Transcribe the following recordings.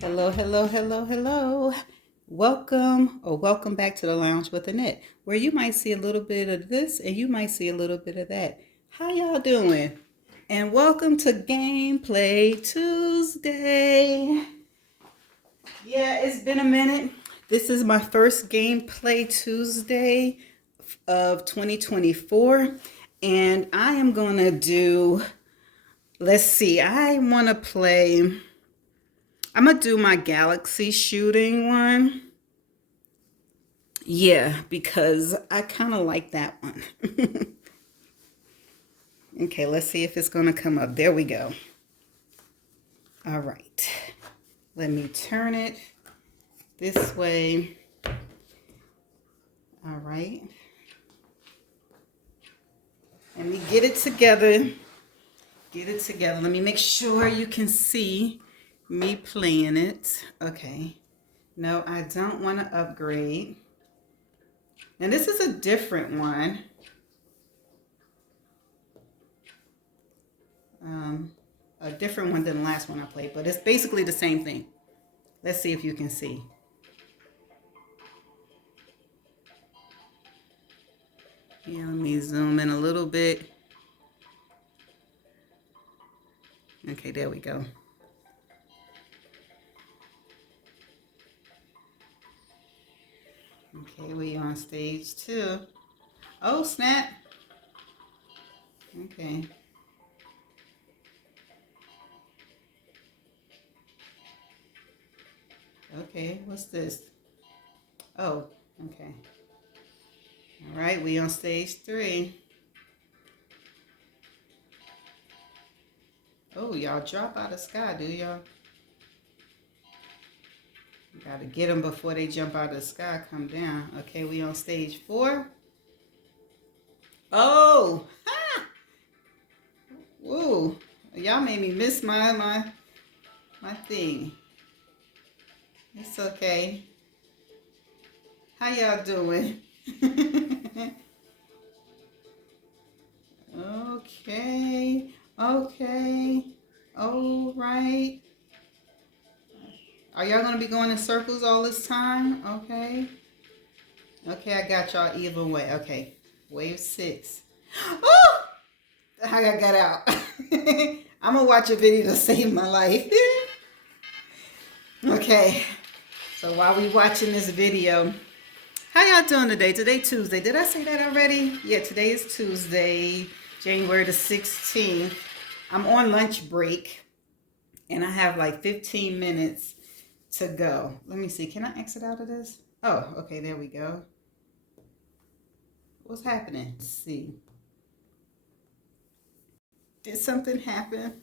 Hello, hello, hello, hello. Welcome back to the Lounge with Annette, where you might see a little bit of this and you might see a little bit of that. How y'all doing? And welcome to Gameplay Tuesday. Yeah, it's been a minute. This is my first Gameplay Tuesday of 2024, and I am going to do, let's see, I'm going to do my galaxy shooting one. Yeah, because I kind of like that one. Okay, let's see if it's going to come up. There we go. All right. Let me turn it this way. All right. Let me get it together. Let me make sure you can see me playing it. Okay. No, I don't want to upgrade. And this is a different one. A different one than the last one I played, but it's basically the same thing. Let's see if you can see. Yeah, let me zoom in a little bit. Okay, there we go. Okay, we on stage 2. Oh, snap. Okay. Okay, what's this? Oh, okay. All right, we on stage 3. Oh, y'all drop out of the sky, do y'all? Gotta get them before they jump out of the sky, come down. Okay, we on stage 4. Oh! Ha! Woo! Y'all made me miss my thing. It's okay. How y'all doing? Okay. Okay. All right. Are y'all gonna be going in circles all this time? Okay. Okay, I got y'all either way. Okay. Wave 6. Oh! How I got out. I'm gonna watch a video to save my life. Okay. So while we watching this video, how y'all doing today? Today Tuesday. Did I say that already? Yeah, today is Tuesday, January the 16th. I'm on lunch break and I have like 15 minutes to go. Let me see. Can I exit out of this? Oh, okay, there we go. What's happening? Let's see. Did something happen?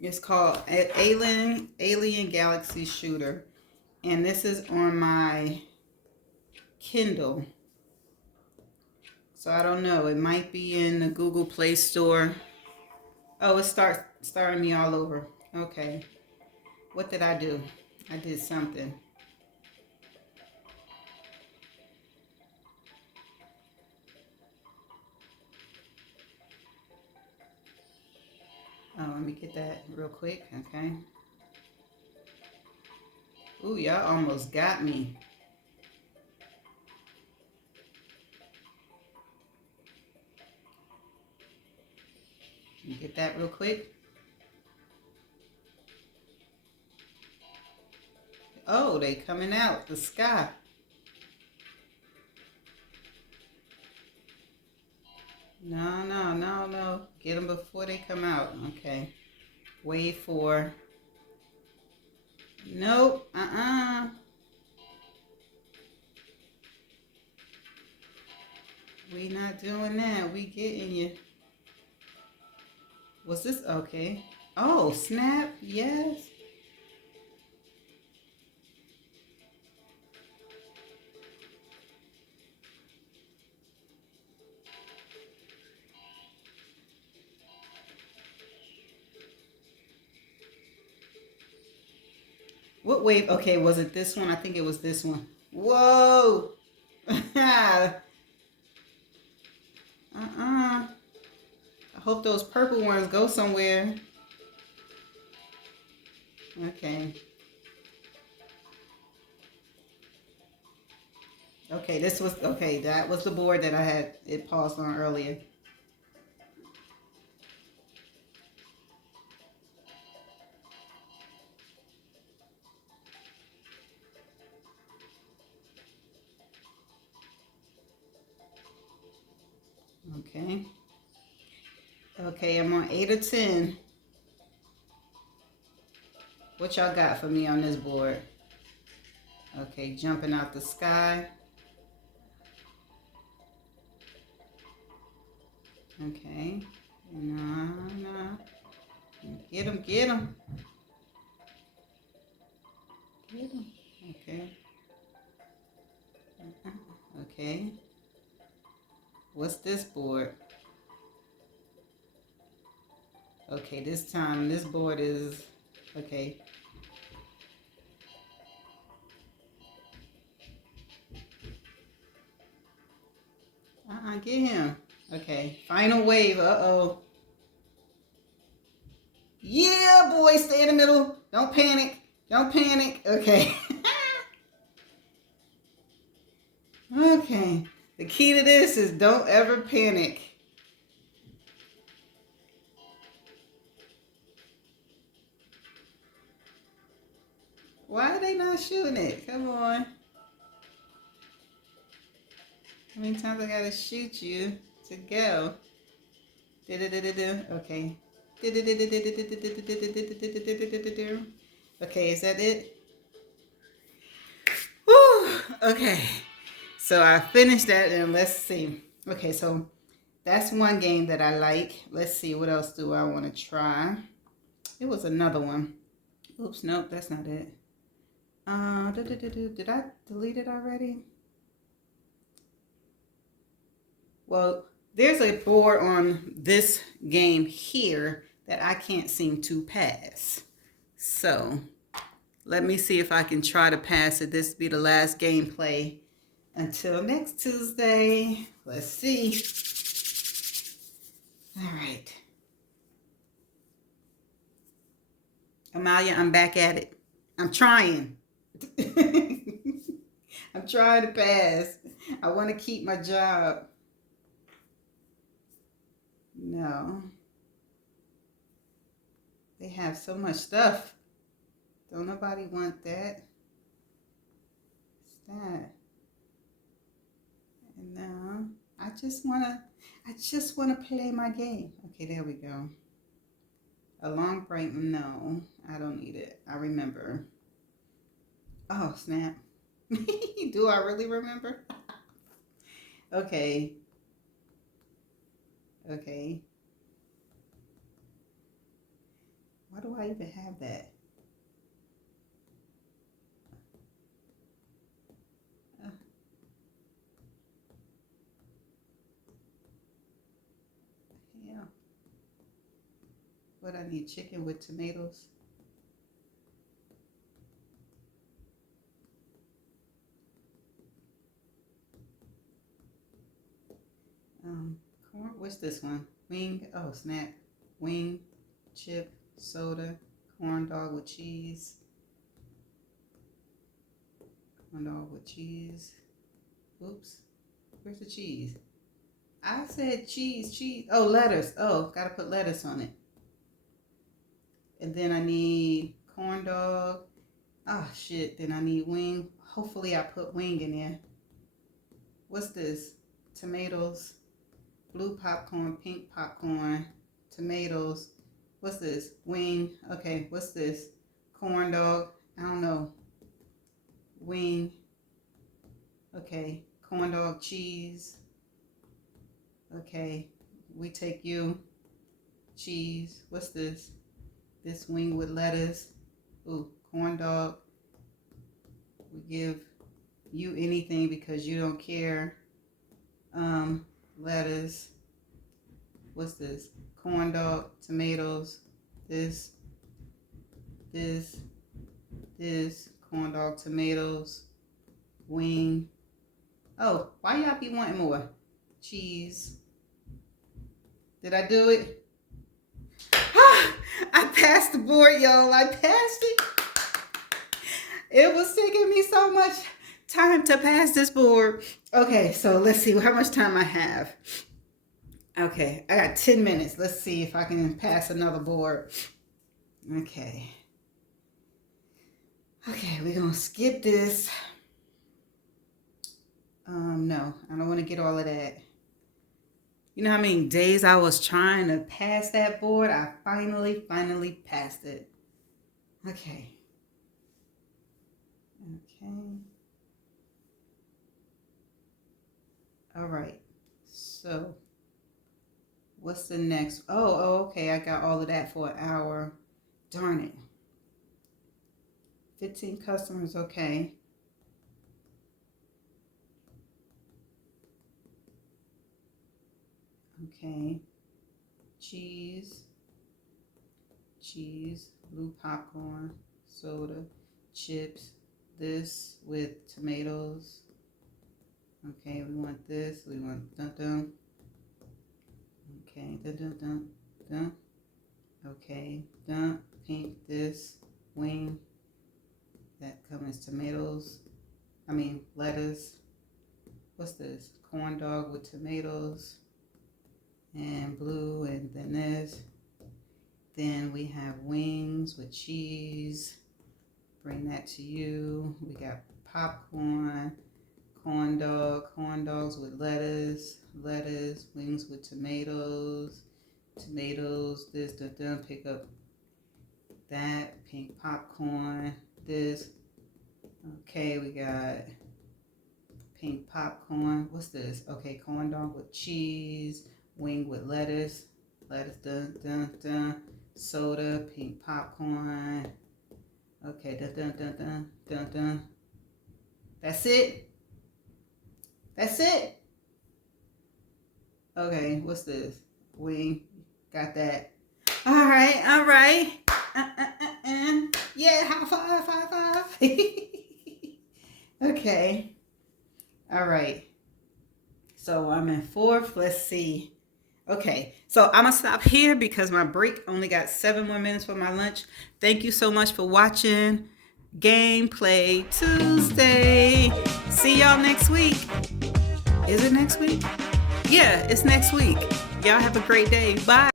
It's called Alien Galaxy Shooter. And this is on my Kindle. So I don't know. It might be in the Google Play Store. Oh, it starting me all over. Okay. What did I do? I did something. Oh, let me get that real quick. Okay. Ooh, y'all almost got me. Let me get that real quick. Oh, they coming out the sky. No. Get them before they come out. Okay. Wave 4. Nope. We not doing that. We getting you. Was this okay? Oh, snap. Yes. What wave? Okay, was it this one? I think it was this one. Whoa. uh-uh. hope those purple ones go somewhere. Okay. Okay, that was the board that I had it paused on earlier. Okay. Okay, I'm on 8 or 10. What y'all got for me on this board? Okay, jumping out the sky. Okay. No. Get him. Get him. Okay. Okay. What's this board? Okay, this time this board is okay. Get him. Okay, final wave. Uh-oh. Yeah, boy, stay in the middle. Don't panic. Don't panic. Okay. Okay. The key to this is don't ever panic. Why are they not shooting it? Come on. How many times I gotta shoot you to go? Okay. Okay, is that it? Whew. Okay. So I finished that and let's see. Okay, so that's one game that I like. Let's see, what else do I want to try? It was another one. Oops, nope, that's not it. Did I delete it already? Well, there's a board on this game here that I can't seem to pass. So let me see if I can try to pass it. This will be the last gameplay until next Tuesday. Let's see. All right. Amalia, I'm back at it. I'm trying. I'm trying to pass. I want to keep my job. No. They have so much stuff. Don't nobody want that. What's that? And now I just wanna play my game. Okay, there we go. A long break. No, I don't need it. I remember. Oh, snap. Do I really remember? Okay. Okay. Why do I even have that? Yeah. What, I need chicken with tomatoes? Corn, what's this one? Wing, oh snap. Wing, chip, soda, corn dog with cheese. Corn dog with cheese. Oops. Where's the cheese? I said cheese. Oh, lettuce. Oh, gotta put lettuce on it. And then I need corn dog. Oh, shit. Then I need wing. Hopefully I put wing in there. What's this? Tomatoes. Blue popcorn, pink popcorn, tomatoes. What's this? Wing. Okay, what's this? Corn dog. I don't know. Wing. Okay, corn dog, cheese. Okay, we take you. Cheese. What's this? This wing with lettuce. Ooh, corn dog. We give you anything because you don't care. Lettuce. What's this? Corn dog, tomatoes. This, corn dog, tomatoes, wing. Oh, why y'all be wanting more? Cheese. Did I do it? I passed the board, y'all. I passed it. It was taking me so much time to pass this board. Okay, so let's see how much time I have. Okay, I got 10 minutes. Let's see if I can pass another board. Okay. Okay, we're going to skip this. No, I don't want to get all of that. You know how many days I was trying to pass that board? I finally passed it. Okay. Okay. All right. So, what's the next? Oh, okay. I got all of that for an hour. Darn it. 15 customers. Okay. Okay. Cheese, blue popcorn, soda, chips, this with tomatoes. Okay, we want this, we want dun. Okay, dun. Okay, dun, pink, this, wing, that comes tomatoes, lettuce. What's this? Corn dog with tomatoes. And blue, and then this. Then we have wings with cheese. Bring that to you. We got popcorn, corn dogs with lettuce, wings with tomatoes, this, pick up that, pink popcorn, this. Okay, we got pink popcorn. What's this? Okay, corn dog with cheese, wing with lettuce, dun. Soda, pink popcorn. Okay, dun. That's it? Okay, what's this? Wing, got that. All right. Yeah, high five. Okay. All right. So I'm in fourth. Let's see. Okay, so I'm going to stop here because my break only got 7 more minutes for my lunch. Thank you so much for watching Gameplay Tuesday. See y'all next week. Is it next week? Yeah, it's next week. Y'all have a great day. Bye.